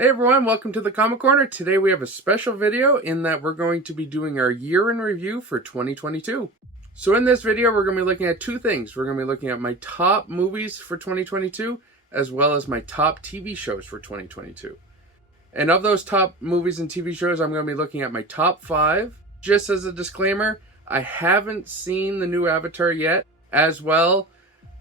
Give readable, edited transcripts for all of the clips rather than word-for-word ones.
Hey everyone, welcome to the Comic Corner. Today we have a special video in that we're going to be doing our year in review for 2022. So in this video, we're going to be looking at two things. We're going to be looking at my top movies for 2022, as well as my top TV shows for 2022. And of those top movies and TV shows, I'm going to be looking at my top 5. Just as a disclaimer, I haven't seen the new Avatar yet. As well,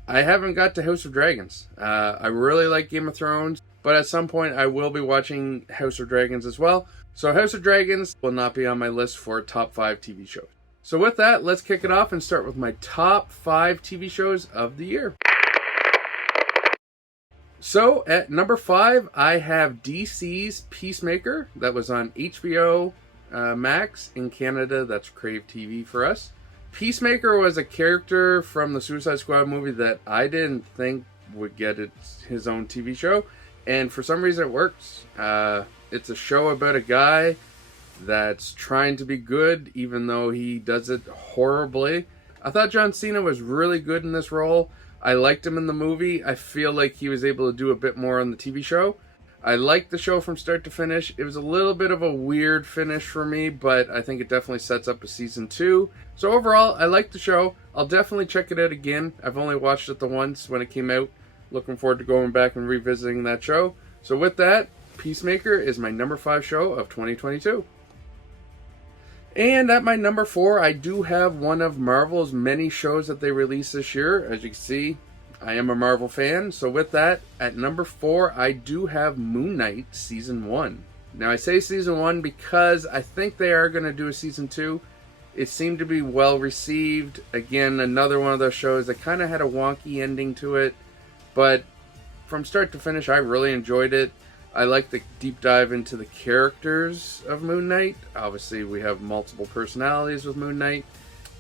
I haven't got to House of Dragons. I really like Game of Thrones. But at some point, I will be watching House of Dragons as well. So House of Dragons will not be on my list for top 5 TV shows. So with that, let's kick it off and start with my top 5 TV shows of the year. So at number 5, I have DC's Peacemaker. That was on HBO Max. In Canada, that's Crave TV for us. Peacemaker was a character from the Suicide Squad movie that I didn't think would get his own TV show. And for some reason it works. It's a show about a guy that's trying to be good, even though he does it horribly. I thought John Cena was really good in this role. I liked him in the movie. I feel like he was able to do a bit more on the TV show. I liked the show from start to finish. It was a little bit of a weird finish for me, but I think it definitely sets up a season 2. So overall, I liked the show. I'll definitely check it out again. I've only watched it the once when it came out. Looking forward to going back and revisiting that show. So with that, Peacemaker is my number 5 show of 2022. And at my number 4, I do have one of Marvel's many shows that they released this year. As you can see, I am a Marvel fan. So with that, at number 4, I do have Moon Knight Season 1. Now I say Season 1 because I think they are going to do a Season 2. It seemed to be well received. Again, another one of those shows that kind of had a wonky ending to it. But from start to finish, I really enjoyed it. I like the deep dive into the characters of Moon Knight. Obviously, we have multiple personalities with Moon Knight.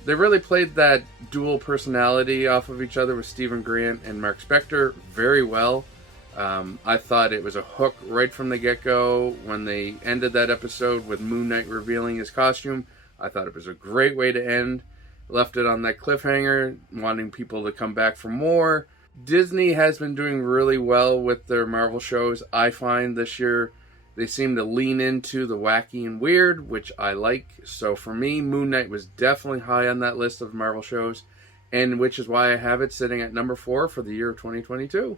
They really played that dual personality off of each other with Stephen Grant and Mark Spector very well. I thought it was a hook right from the get-go. When they ended that episode with Moon Knight revealing his costume, I thought it was a great way to end. Left it on that cliffhanger, wanting people to come back for more. Disney has been doing really well with their Marvel shows. I find this year they seem to lean into the wacky and weird, which I like. So for me, Moon Knight was definitely high on that list of Marvel shows, and which is why I have it sitting at number 4 for the year of 2022.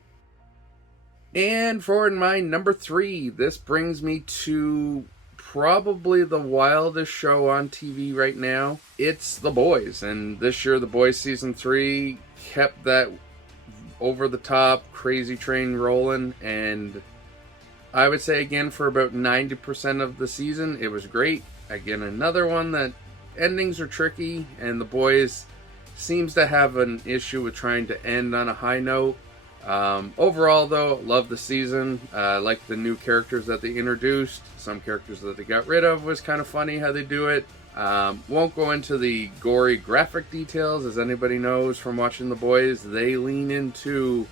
And for my number 3, this brings me to probably the wildest show on TV right now. It's The Boys, and this year The Boys Season 3 kept that over-the-top crazy train rolling, and I would say again for about 90% of the season it was great. Again, another one that endings are tricky, and The Boys seems to have an issue with trying to end on a high note. Overall though, love the season. Like the new characters that they introduced. Some characters that they got rid of was kind of funny how they do it. Won't go into the gory graphic details, as anybody knows from watching The Boys. They lean into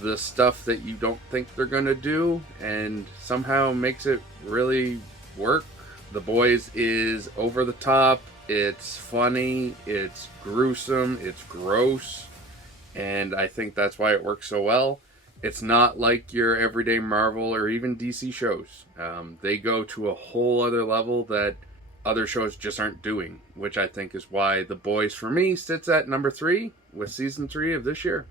the stuff that you don't think they're going to do, and somehow makes it really work. The Boys is over the top, it's funny, it's gruesome, it's gross, and I think that's why it works so well. It's not like your everyday Marvel or even DC shows. They go to a whole other level that other shows just aren't doing, which I think is why The Boys for me sits at number 3 with season 3 of this year.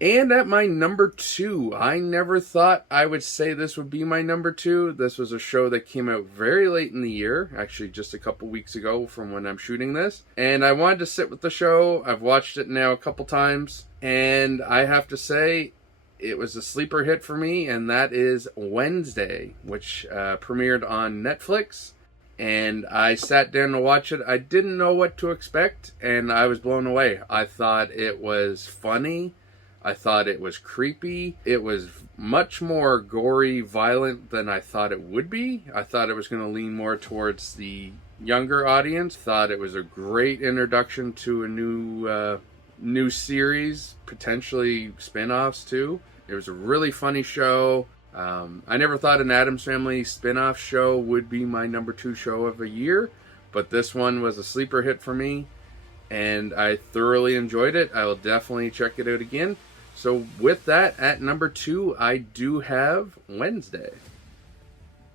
And at my number 2, I never thought I would say this would be my number 2. This was a show that came out very late in the year, actually just a couple weeks ago from when I'm shooting this. And I wanted to sit with the show. I've watched it now a couple times, and I have to say it was a sleeper hit for me, and that is Wednesday, which premiered on Netflix. And I sat down to watch it. I didn't know what to expect, and I was blown away. I thought it was funny. I thought it was creepy. It was much more gory, violent than I thought it would be. I thought it was going to lean more towards the younger audience. Thought it was a great introduction to a new series, potentially spin-offs too. It was a really funny show. I never thought an Addams Family spin-off show would be my number 2 show of a year, but this one was a sleeper hit for me, and I thoroughly enjoyed it. I will definitely check it out again. So with that, at number 2, I do have Wednesday.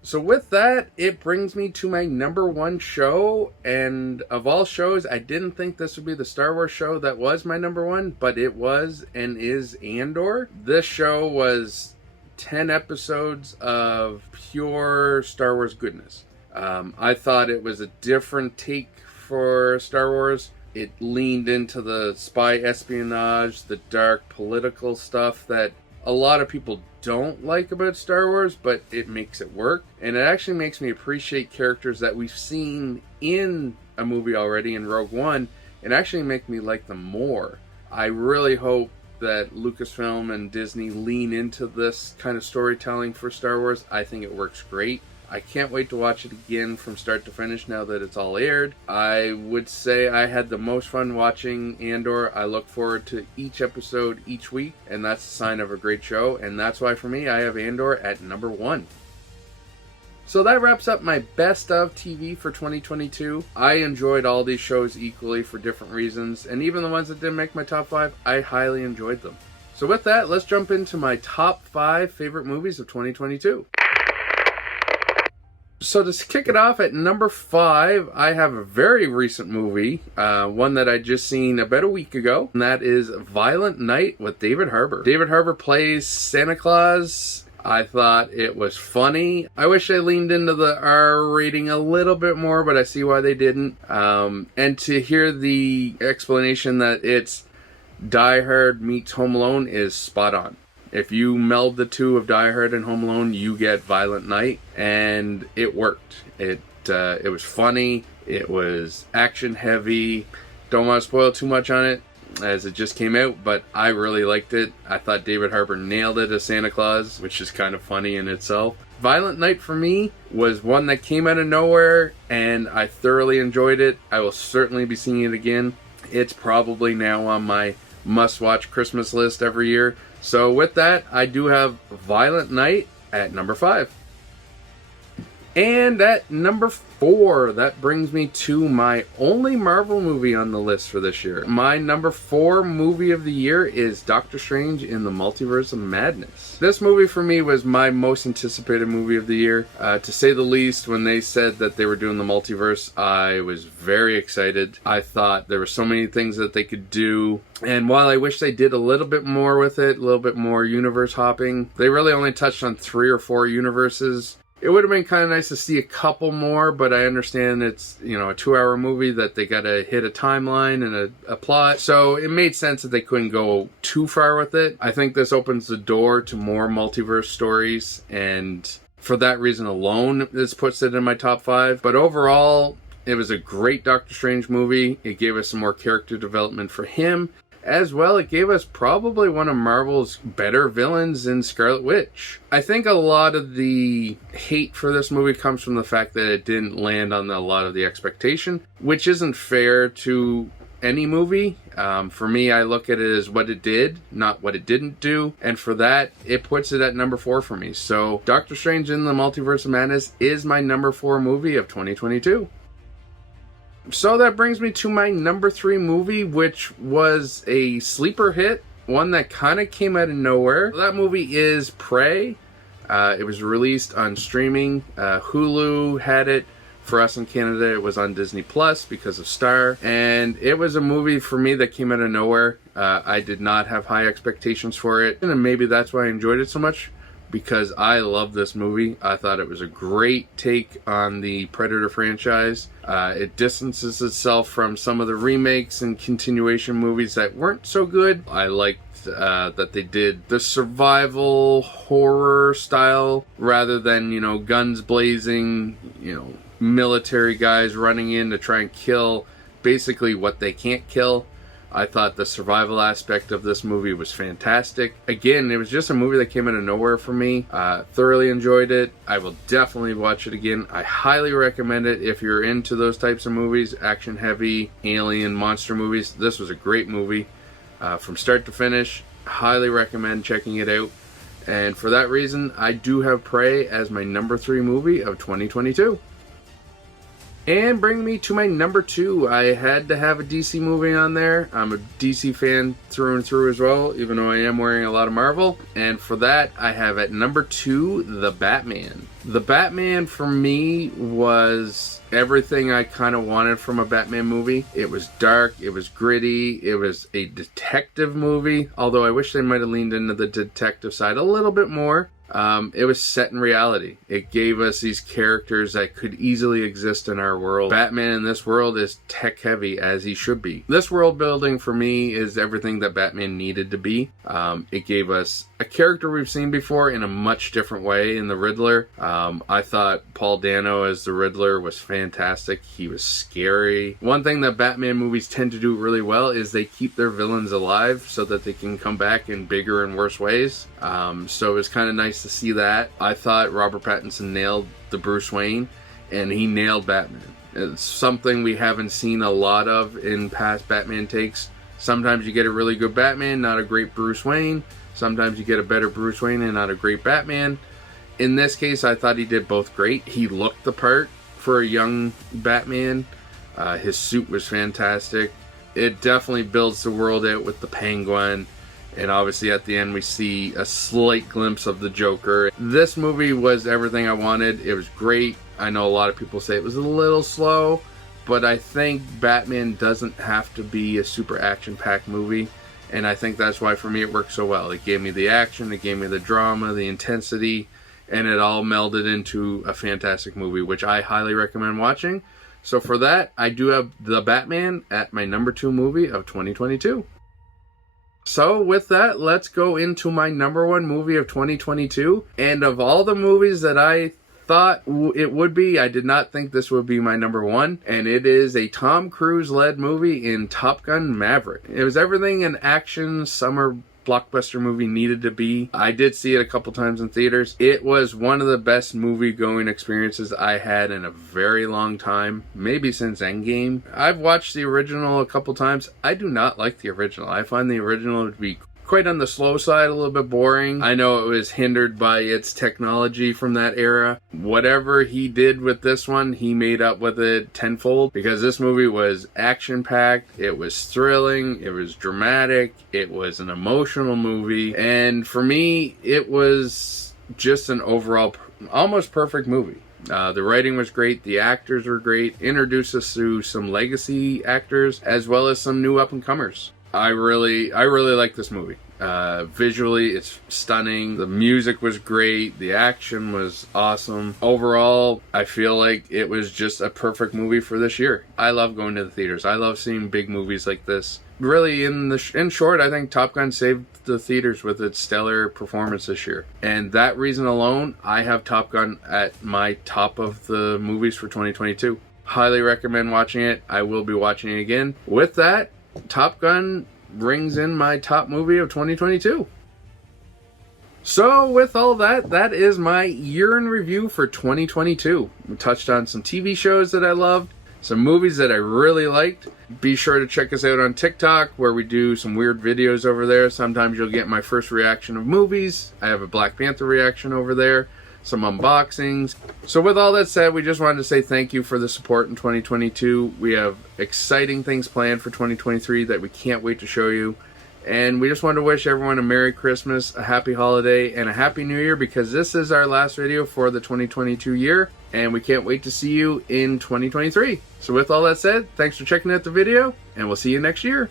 So with that, it brings me to my number 1 show, and of all shows, I didn't think this would be the Star Wars show that was my number 1, but it was and is Andor. This show was 10 episodes of pure Star Wars goodness. I thought it was a different take for Star Wars. It leaned into the spy espionage, the dark political stuff that a lot of people don't like about Star Wars, but it makes it work. And it actually makes me appreciate characters that we've seen in a movie already in Rogue One, and actually make me like them more. I really hope that Lucasfilm and Disney lean into this kind of storytelling for Star Wars. I think it works great. I can't wait to watch it again from start to finish now that it's all aired. I would say I had the most fun watching Andor. I look forward to each episode each week, and that's a sign of a great show. And that's why for me, I have Andor at number 1. So that wraps up my best of TV for 2022. I enjoyed all these shows equally for different reasons, and even the ones that didn't make my top 5, I highly enjoyed them. So with that, let's jump into my top 5 favorite movies of 2022. So to kick it off at number 5, I have a very recent movie, one that I just seen about a week ago, and that is Violent Night with David Harbour. David Harbour plays Santa Claus. I thought it was funny. I wish they leaned into the R rating a little bit more, but I see why they didn't. And to hear the explanation that it's Die Hard meets Home Alone is spot on. If you meld the two of Die Hard and Home Alone, you get Violent Night, and it worked. It was funny. It was action heavy. Don't want to spoil too much on it, as it just came out, but I really liked it. I thought David Harbour nailed it as Santa Claus, which is kind of funny in itself. Violent Night for me was one that came out of nowhere, and I thoroughly enjoyed it. I will certainly be seeing it again. It's probably now on my must-watch Christmas list every year. So with that, I do have Violent Night at number 5. And at number 4, that brings me to my only Marvel movie on the list for this year. My number 4 movie of the year is Doctor Strange in the Multiverse of Madness. This movie for me was my most anticipated movie of the year. To say the least, when they said that they were doing the multiverse, I was very excited. I thought there were so many things that they could do. And while I wish they did a little bit more with it, a little bit more universe hopping, they really only touched on 3 or 4 universes. It would have been kind of nice to see a couple more, but I understand it's, a 2-hour movie that they got to hit a timeline and a plot. So it made sense that they couldn't go too far with it. I think this opens the door to more multiverse stories, and for that reason alone, this puts it in my top 5. But overall, it was a great Doctor Strange movie. It gave us some more character development for him. As well, it gave us probably one of Marvel's better villains in Scarlet Witch. I think a lot of the hate for this movie comes from the fact that it didn't land on a lot of the expectation, which isn't fair to any movie. For me, I look at it as what it did, not what it didn't do. And for that, it puts it at number 4 for me. So Doctor Strange in the Multiverse of Madness is my number 4 movie of 2022. So that brings me to my number 3 movie, which was a sleeper hit, one that kind of came out of nowhere. That movie is Prey. It was released on streaming. Hulu had it. For us in Canada, it was on Disney Plus because of Star. And it was a movie for me that came out of nowhere. I did not have high expectations for it. And maybe that's why I enjoyed it so much, because I love this movie. I thought it was a great take on the Predator franchise. It distances itself from some of the remakes and continuation movies that weren't so good. I liked that they did the survival horror style rather than, guns blazing, military guys running in to try and kill basically what they can't kill. I thought the survival aspect of this movie was fantastic. Again, it was just a movie that came out of nowhere for me. Thoroughly enjoyed it. I will definitely watch it again. I highly recommend it if you're into those types of movies, action heavy, alien, monster movies. This was a great movie from start to finish. Highly recommend checking it out. And for that reason, I do have Prey as my number 3 movie of 2022. And bring me to my number 2. I had to have a DC movie on there. I'm a DC fan through and through as well, even though I am wearing a lot of Marvel. And for that, I have at number 2, The Batman. The Batman for me was everything I kind of wanted from a Batman movie. It was dark, it was gritty, it was a detective movie, although I wish they might have leaned into the detective side a little bit more. It was set in reality. It gave us these characters that could easily exist in our world. Batman in this world is tech heavy, as he should be. This world building for me is everything that Batman needed to be. It gave us a character we've seen before in a much different way in the Riddler. I thought Paul Dano as the Riddler was fantastic. He was scary. One thing that Batman movies tend to do really well is they keep their villains alive so that they can come back in bigger and worse ways. So it was kind of nice to see that. I thought Robert Pattinson nailed the Bruce Wayne, and he nailed Batman. It's something we haven't seen a lot of in past Batman takes. Sometimes you get a really good Batman, not a great Bruce Wayne. Sometimes you get a better Bruce Wayne and not a great Batman. In this case, I thought he did both great. He looked the part for a young Batman. His suit was fantastic. It definitely builds the world out with the Penguin. And obviously at the end we see a slight glimpse of the Joker. This movie was everything I wanted. It was great. I know a lot of people say it was a little slow, but I think Batman doesn't have to be a super action-packed movie. And I think that's why for me it worked so well. It gave me the action, it gave me the drama, the intensity, and it all melded into a fantastic movie, which I highly recommend watching. So for that, I do have The Batman at my number 2 movie of 2022. So with that, let's go into my number 1 movie of 2022. And of all the movies that I thought it would be, I did not think this would be my number 1. And it is a Tom Cruise-led movie in Top Gun Maverick. It was everything an action summer blockbuster movie needed to be. I did see it a couple times in theaters. It was one of the best movie-going experiences I had in a very long time, maybe since Endgame. I've watched the original a couple times. I do not like the original. I find the original to be quite on the slow side, a little bit boring. I know it was hindered by its technology from that era. Whatever he did with this one, he made up with it tenfold, because this movie was action-packed, it was thrilling, it was dramatic, it was an emotional movie, and for me, it was just an overall almost perfect movie. The writing was great, the actors were great, introduced us to some legacy actors, as well as some new up-and-comers. I really like this movie. Visually, it's stunning. The music was great. The action was awesome. Overall, I feel like it was just a perfect movie for this year. I love going to the theaters. I love seeing big movies like this. Really, in short, I think Top Gun saved the theaters with its stellar performance this year. And that reason alone, I have Top Gun at my top of the movies for 2022. Highly recommend watching it. I will be watching it again. With that, Top Gun brings in my top movie of 2022. So with all that, that is my year in review for 2022. We touched on some TV shows that I loved, some movies that I really liked. Be sure to check us out on TikTok, where we do some weird videos over there. Sometimes you'll get my first reaction of movies. I have a Black Panther reaction over there, some unboxings. So with all that said, we just wanted to say thank you for the support in 2022. We have exciting things planned for 2023 that we can't wait to show you. And we just wanted to wish everyone a Merry Christmas, a Happy Holiday, and a Happy New Year, because this is our last video for the 2022 year. And we can't wait to see you in 2023. So with all that said, thanks for checking out the video, and we'll see you next year.